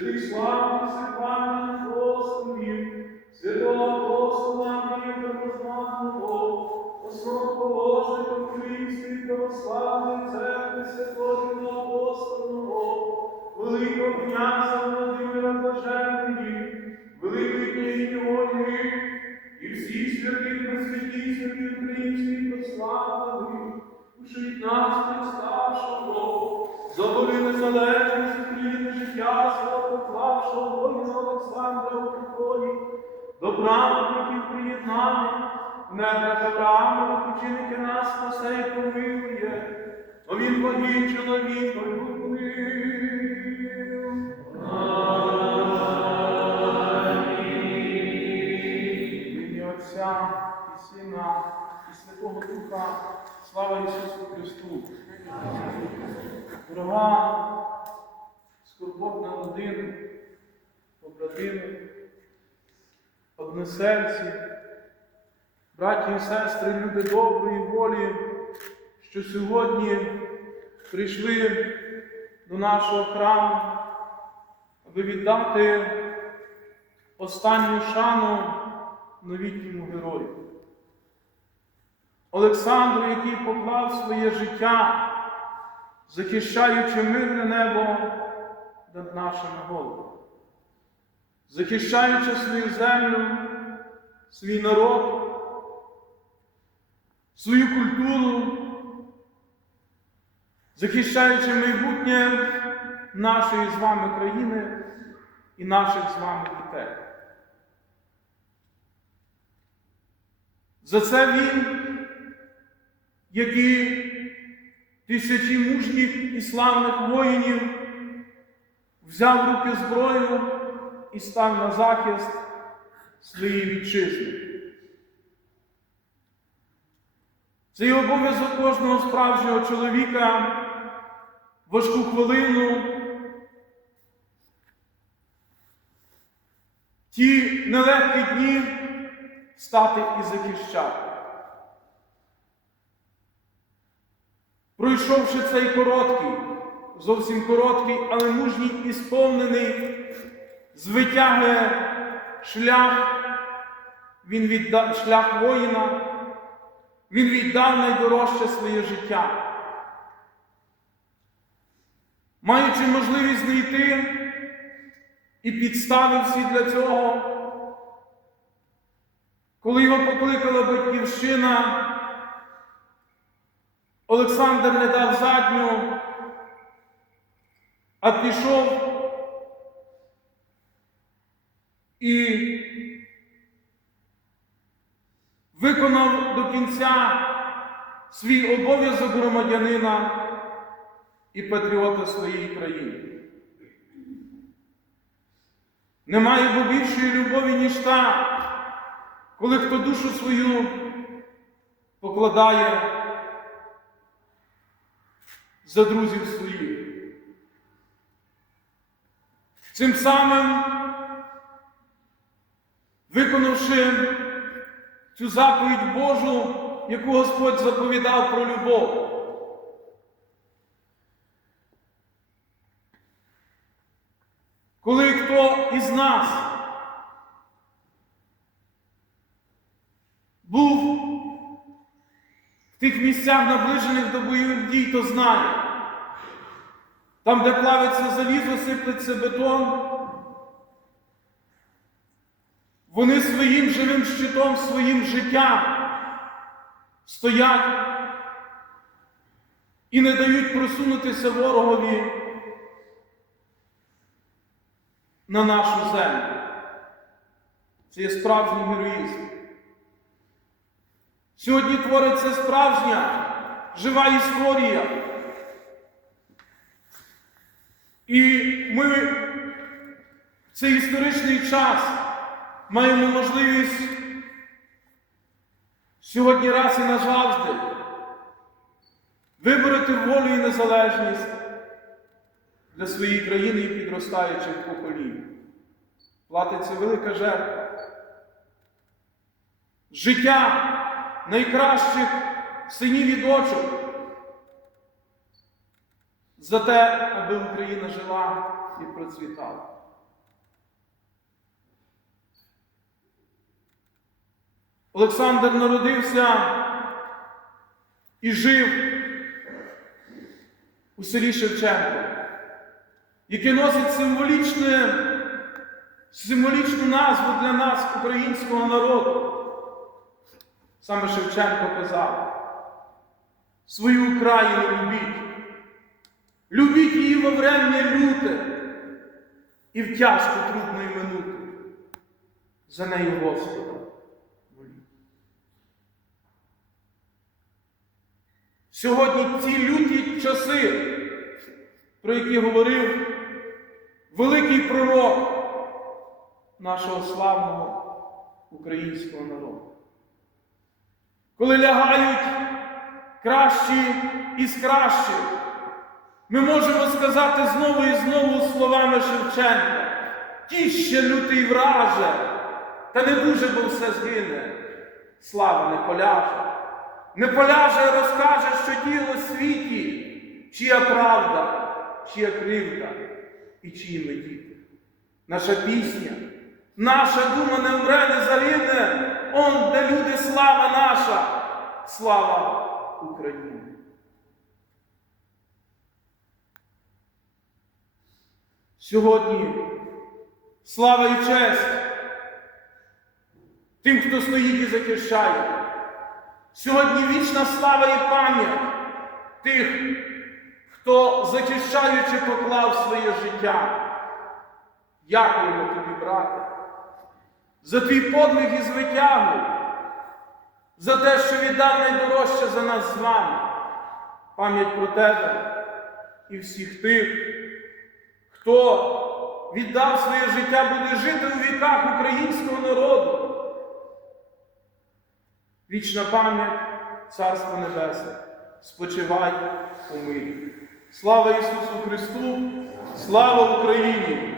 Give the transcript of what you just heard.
святих славних всеплавних Господів, святого Господа Богу, Господу Української православної церкви, святого Апостольного, великого князя Володимира Блаженні, великої князі Ольги і всіх святих присвятій святих українських прославних, у 16 Здобули незалежність України життя свого поклавшого воїна Олександра у підході, до правників приєднання, недрах Авраамових учинити нас на все і помилує, то він богів чоловікою любив. Імені Отця і Сина, і Святого Духа, слава Ісусу Христу! Дорога, скорботна родина, побратими, односельці, браті і сестри, люди доброї волі, що сьогодні прийшли до нашого храму, аби віддати останню шану новітньому герою. Олександру, який поклав своє життя, захищаючи мирне небо над нашими головами, захищаючи свою землю, свій народ, свою культуру, захищаючи майбутнє нашої з вами країни і наших з вами дітей. За це він, як і тисячі мужніх і славних воїнів, взяв руки зброю і став на захист своєї вітчизни. Це є обов'язок кожного справжнього чоловіка важку хвилину. Ті нелегкі дні стати і захищати. Пройшовши цей короткий, зовсім короткий, але мужній і сповнений з витяги шлях, він віддав шлях воїна, він віддав найдорожче своє життя. Маючи можливість знайти і підстави всі для цього, коли його покликала батьківщина, Олександр не дав задню, а пішов і виконав до кінця свій обов'язок громадянина і патріота своєї країни. Немає бо більшої любові, ніж та, коли хто душу свою покладає за друзів своїх. Цим самим, виконавши цю заповідь Божу, яку Господь заповідав про любов. Коли хто із нас був в тих місцях, наближених до бойових дій, то знає, там, де плавиться залізо, сиплеться бетон, вони своїм живим щитом, своїм життям стоять і не дають просунутися ворогові на нашу землю. Це є справжній героїзм. Сьогодні твориться справжня жива історія. І ми в цей історичний час маємо можливість сьогодні раз і назавжди вибороти волю і незалежність для своєї країни і підростаючих поколінь. Платиться велика жертва. Життя найкращих синів і дочок за те, аби Україна жила і процвітала. Олександр народився і жив у селі Шевченко, яке носить символічне, символічну назву для нас, українського народу. Саме Шевченко казав, свою Україну любіть любіть її во врем'я люте і в тяжку трудної минути. За нею Господа. Сьогодні ці люті часи, про які говорив великий пророк нашого славного українського народу. Коли лягають кращі із кращих, ми можемо сказати знову і знову словами Шевченка. Ті ще лютий враже, та не дуже, бо все згине. Слава не поляже. Не поляже, розкаже, що діло світі, чия правда, чия кривда і чиї ми діти. Наша пісня, наша дума не вмре, не загине, он, де люди, слава наша, слава України. Сьогодні слава і честь тим, хто стоїть і захищає. Сьогодні вічна слава і пам'ять тих, хто захищаючи поклав своє життя. Дякуємо тобі, брате, за твій подвиг і звитягу, за те, що віддав найдорожче за нас з вами. Пам'ять про тебе і всіх тих, хто віддав своє життя, буде жити у віках українського народу. Вічна пам'ять, Царство Небесне, спочивай у мирі. Слава Ісусу Христу! Слава Україні!